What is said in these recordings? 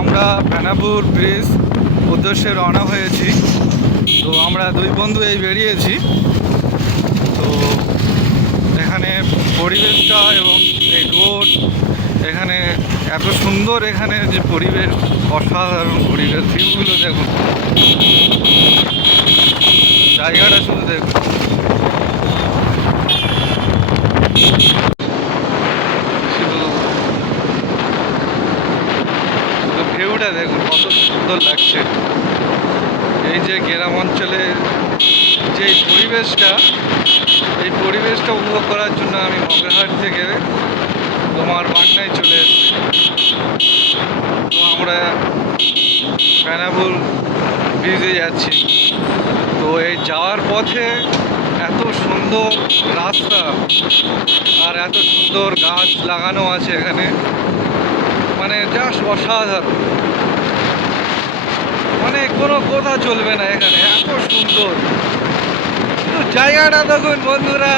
আমরা বেনাপুর ব্রিজ উদ্দেশ্যে রওনা হয়েছি। তো আমরা দুই বন্ধু এই বেরিয়েছি। তো এখানে পরিবেশটা এবং এই রোড, এখানে এত সুন্দর, এখানে যে পরিবেশ, অসাধারণ পরিবেশ। ভিউগুলো দেখুন, জায়গাটা শুধু দেখুন। ভিউটা দেখুন কত সুন্দর লাগছে। এই যে গ্রাম অঞ্চলে যে এই পরিবেশটা উপভোগ করার জন্য আমি মগরাহাট থেকে তোমার বাগনায় চলে এসেছি। তো আমরা বেনাপুর ব্রিজে যাচ্ছি। তো এই যাওয়ার পথে এত সুন্দর রাস্তা আর এত সুন্দর গাছ লাগানো আছে এখানে, মানে জাস্ট অসাধারণ। মানে কোনো কথা চলবে না এখানে, এত সুন্দর। কিন্তু জায়গাটা দেখুন বন্ধুরা,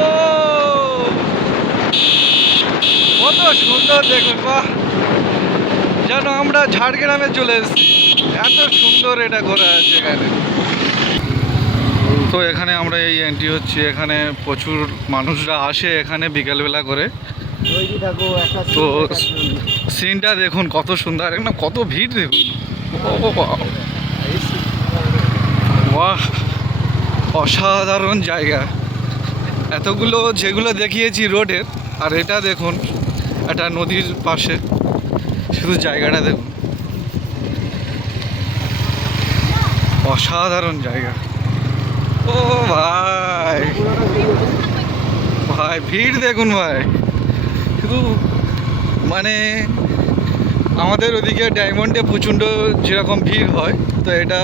ও কত সুন্দর দেখুন। বাহ, যেন আমরা ঝাড়গ্রামে চলে এসেছি, এত সুন্দর এটা করা আছে এখানে। তো এখানে আমরা এই এন্ট্রি হচ্ছি। এখানে প্রচুর মানুষরা আসে এখানে বিকেলবেলা করে। তো সিনটা দেখুন কত সুন্দর, একদম কত ভিড় দেখুন। বাহ, অসাধারণ জায়গা। এতগুলো যেগুলো দেখিয়েছি রোডের, আর এটা দেখুন একটা নদীর পাশে। শুধু জায়গাটা দেখুন, অসাধারণ জায়গা। ও ভাই ভাই, ভিড় দেখুন ভাই। শুধু মানে আমাদের ওদিকে ডায়মন্ডে প্রচণ্ড যেরকম ভিড় হয়, তো এটা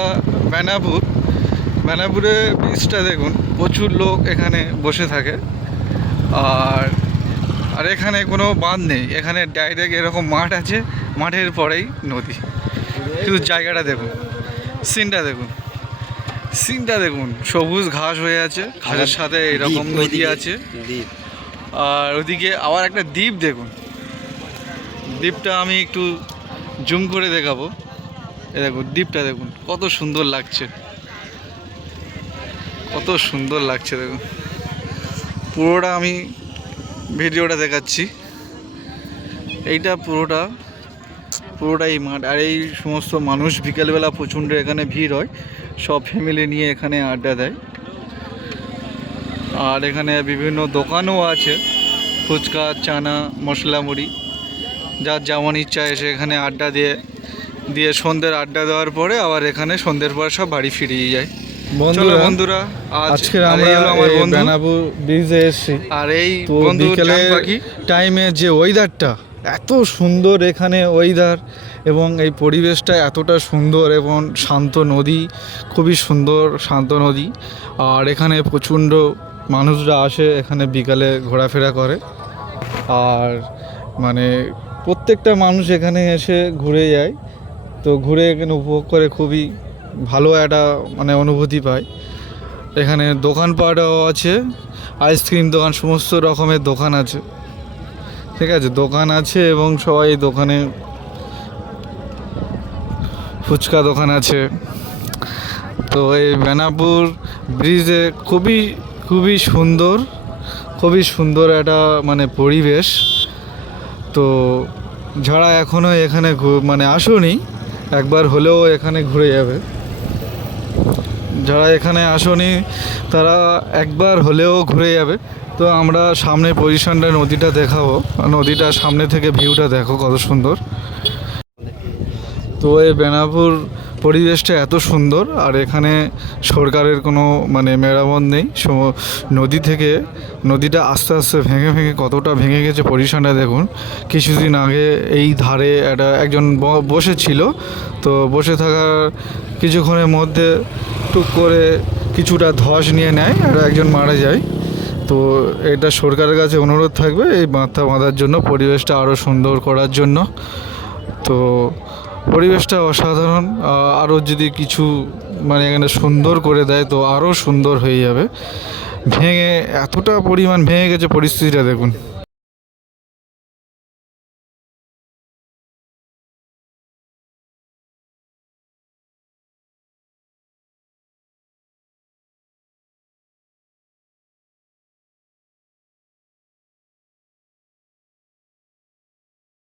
বেনাপুরে ব্রিজটা দেখুন, প্রচুর লোক এখানে বসে থাকে। আর এখানে কোনো বাঁধ নেই, এখানে ডাইরেক্ট এরকম মাঠ আছে, মাঠের পরেই নদী। শুধু জায়গাটা দেখুন, সিনটা দেখুন, সবুজ ঘাস হয়ে আছে, ঘাসের সাথে এরকম নদী আছে। আর ওদিকে আবার একটা দ্বীপ দেখুন। দ্বীপটা আমি একটু জুম করে দেখাবো। এ দেখুন দ্বীপটা দেখুন কত সুন্দর লাগছে, কত সুন্দর লাগছে দেখুন। পুরোটা আমি ভিডিওটা দেখাচ্ছি। এইটা পুরোটাই মাঠ। আর এই সমস্ত মানুষ বিকেলবেলা প্রচণ্ড এখানে ভিড় হয়, সব ফ্যামিলি নিয়ে এখানে আড্ডা দেয়। আর এখানে বিভিন্ন দোকানও আছে, ফুচকা, চানা, মশলা মুড়ি, যার যেমন ইচ্ছা এসে এখানে আড্ডা দিয়ে সন্ধ্যের আড্ডা দেওয়ার পরে আবার এখানে সন্ধ্যের পর সব বাড়ি ফিরিয়ে যায়। বন্ধুরা, আজকে আমরা বেনাপুর ব্রিজে এসেছি। আর এই বিকেলে টাইমে যে ওয়েদারটা এত সুন্দর, এখানে ওয়েদার এবং এই পরিবেশটা এতটা সুন্দর, এবং শান্ত নদী, খুবই সুন্দর শান্ত নদী। আর এখানে প্রচণ্ড মানুষরা আসে এখানে বিকালে ঘোরাফেরা করে। আর মানে প্রত্যেকটা মানুষ এখানে এসে ঘুরে যায়। তো ঘুরে এখানে উপভোগ করে খুবই ভালো একটা মানে অনুভূতি পায়। এখানে দোকানপাটও আছে, আইসক্রিম দোকান, সমস্ত রকমের দোকান আছে, ঠিক আছে, দোকান আছে। এবং সবাই দোকানে, ফুচকা দোকান আছে। তো এই বেনাপুর ব্রিজে খুবই সুন্দর একটা মানে পরিবেশ। তো যারা এখনও এখানে মানে আসেনি, একবার হলেও এখানে ঘুরে যাবে। যারা এখানে আসেনি তারা একবার হলেও ঘুরে যাবে। তো আমরা সামনে পজিশনটা, নদীটা দেখাবো, নদীটা সামনে থেকে ভিউটা দেখো কত সুন্দর। তো এই বেনাপুর পরিবেশটা এত সুন্দর। আর এখানে সরকারের কোনো মানে মেরামত নেই। নদীটা আস্তে আস্তে ভেঙে কতটা ভেঙে গেছে, পজিশনটা দেখুন। কিছুদিন আগে এই ধারে একজন বসেছিল, তো বসে থাকার কিছুক্ষণের মধ্যে টুক করে কিছুটা ধস নিয়ে নেয় আর একজন মারা যায়। তো এটা সরকারের কাছে অনুরোধ থাকবে এই বাঁধটা বাঁধার জন্য, পরিবেশটা আরও সুন্দর করার জন্য। তো পরিবেশটা অসাধারণ। আরও যদি কিছু মানে এখানে সুন্দর করে দেয় তো আরও সুন্দর হয়ে যাবে। এতটা পরিমাণ ভেঙে গেছে, পরিস্থিতিটা দেখুন।